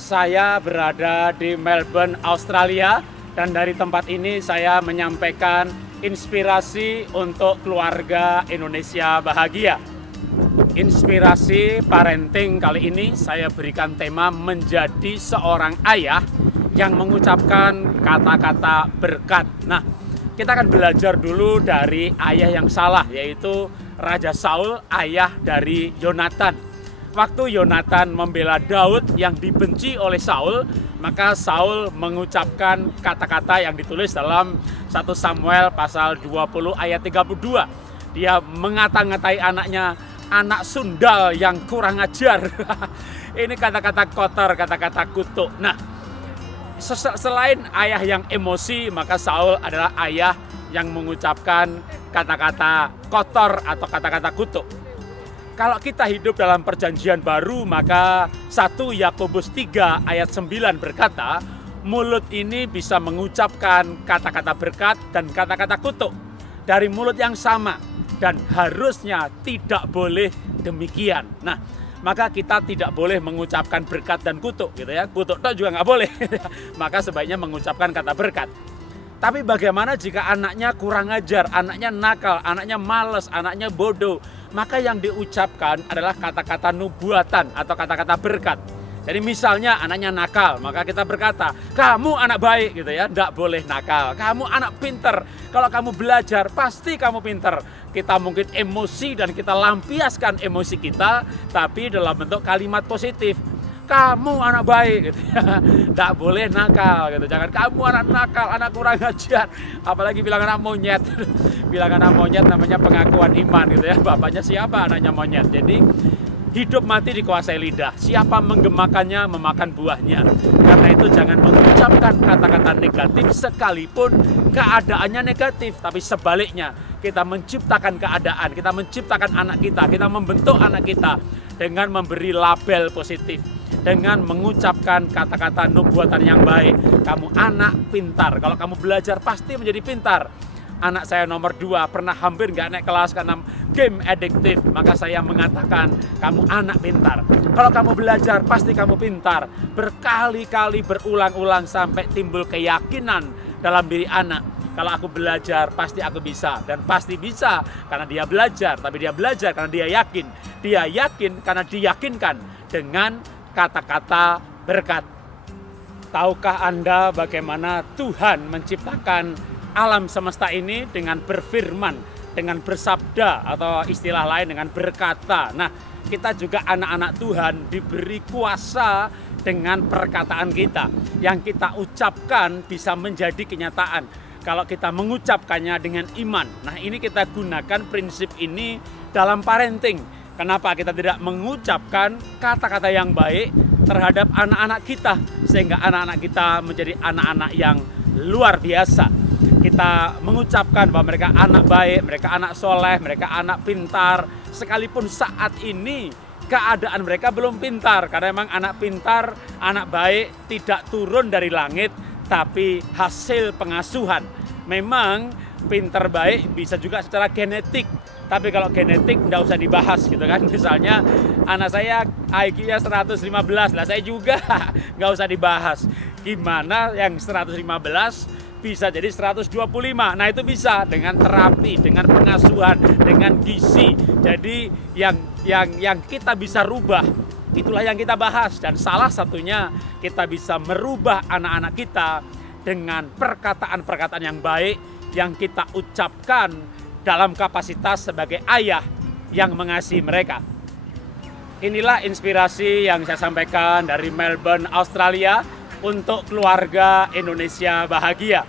Saya berada di Melbourne, Australia, dan dari tempat ini saya menyampaikan inspirasi untuk keluarga Indonesia bahagia. Inspirasi parenting kali ini saya berikan tema menjadi seorang ayah yang mengucapkan kata-kata berkat. Nah, kita akan belajar dulu dari ayah yang salah, yaitu Raja Saul, ayah dari Yonatan. Waktu Yonatan membela Daud yang dibenci oleh Saul, maka Saul mengucapkan kata-kata yang ditulis dalam 1 Samuel pasal 20 ayat 32. Dia mengata-ngatai anaknya, anak sundal yang kurang ajar. Ini kata-kata kotor, kata-kata kutuk. Nah, selain ayah yang emosi, maka Saul adalah ayah yang mengucapkan kata-kata kotor atau kata-kata kutuk. Kalau kita hidup dalam perjanjian baru, maka 1 Yakobus 3 ayat 9 berkata, mulut ini bisa mengucapkan kata-kata berkat dan kata-kata kutuk dari mulut yang sama, dan harusnya tidak boleh demikian. Nah, maka kita tidak boleh mengucapkan berkat dan kutuk, gitu ya. Kutuk itu juga nggak boleh. Maka sebaiknya mengucapkan kata berkat. Tapi bagaimana jika anaknya kurang ajar, anaknya nakal, anaknya malas, anaknya bodoh? Maka yang diucapkan adalah kata-kata nubuatan atau kata-kata berkat. Jadi misalnya anaknya nakal, maka kita berkata, kamu anak baik, gitu ya, tidak boleh nakal. Kamu anak pinter, kalau kamu belajar pasti kamu pinter. Kita mungkin emosi dan kita lampiaskan emosi kita, tapi dalam bentuk kalimat positif. Kamu anak baik, gitu ya. Tidak boleh nakal, gitu. Jangan kamu anak nakal, anak kurang ajar. Apalagi bilang anak monyet. Bilang anak monyet namanya pengakuan iman, gitu ya. Bapaknya siapa, anaknya monyet. Jadi hidup mati dikuasai lidah. Siapa menggemakannya memakan buahnya. Karena itu jangan mengucapkan kata-kata negatif sekalipun keadaannya negatif. Tapi sebaliknya, kita menciptakan keadaan, kita menciptakan anak kita membentuk anak kita dengan memberi label positif. Dengan mengucapkan kata-kata nubuatan yang baik. Kamu anak pintar, kalau kamu belajar pasti menjadi pintar. Anak saya nomor 2 pernah hampir nggak naik kelas karena game adiktif. Maka saya mengatakan, kamu anak pintar. Kalau kamu belajar pasti kamu pintar. Berkali-kali berulang-ulang sampai timbul keyakinan dalam diri anak. Kalau aku belajar pasti aku bisa. Dan pasti bisa karena dia belajar. Tapi dia belajar karena dia yakin. Dia yakin karena diyakinkan dengan kata-kata berkat. Tahukah Anda bagaimana Tuhan menciptakan alam semesta ini dengan berfirman, dengan bersabda, atau istilah lain dengan berkata. Nah, kita juga anak-anak Tuhan diberi kuasa dengan perkataan kita. Yang kita ucapkan bisa menjadi kenyataan kalau kita mengucapkannya dengan iman. Nah, ini kita gunakan prinsip ini dalam parenting. Kenapa kita tidak mengucapkan kata-kata yang baik terhadap anak-anak kita, sehingga anak-anak kita menjadi anak-anak yang luar biasa. Kita mengucapkan bahwa mereka anak baik, mereka anak soleh, mereka anak pintar, sekalipun saat ini keadaan mereka belum pintar. Karena memang anak pintar, anak baik tidak turun dari langit, tapi hasil pengasuhan. Memang pintar baik bisa juga secara genetik. Tapi kalau genetik nggak usah dibahas, gitu kan. Misalnya anak saya IQ-nya 115, lah saya juga nggak usah dibahas. Gimana yang 115 bisa jadi 125? Nah, itu bisa dengan terapi, dengan pengasuhan, dengan gizi. Jadi yang kita bisa rubah, itulah yang kita bahas. Dan salah satunya kita bisa merubah anak-anak kita dengan perkataan-perkataan yang baik yang kita ucapkan dalam kapasitas sebagai ayah yang mengasihi mereka. Inilah inspirasi yang saya sampaikan dari Melbourne, Australia untuk keluarga Indonesia bahagia.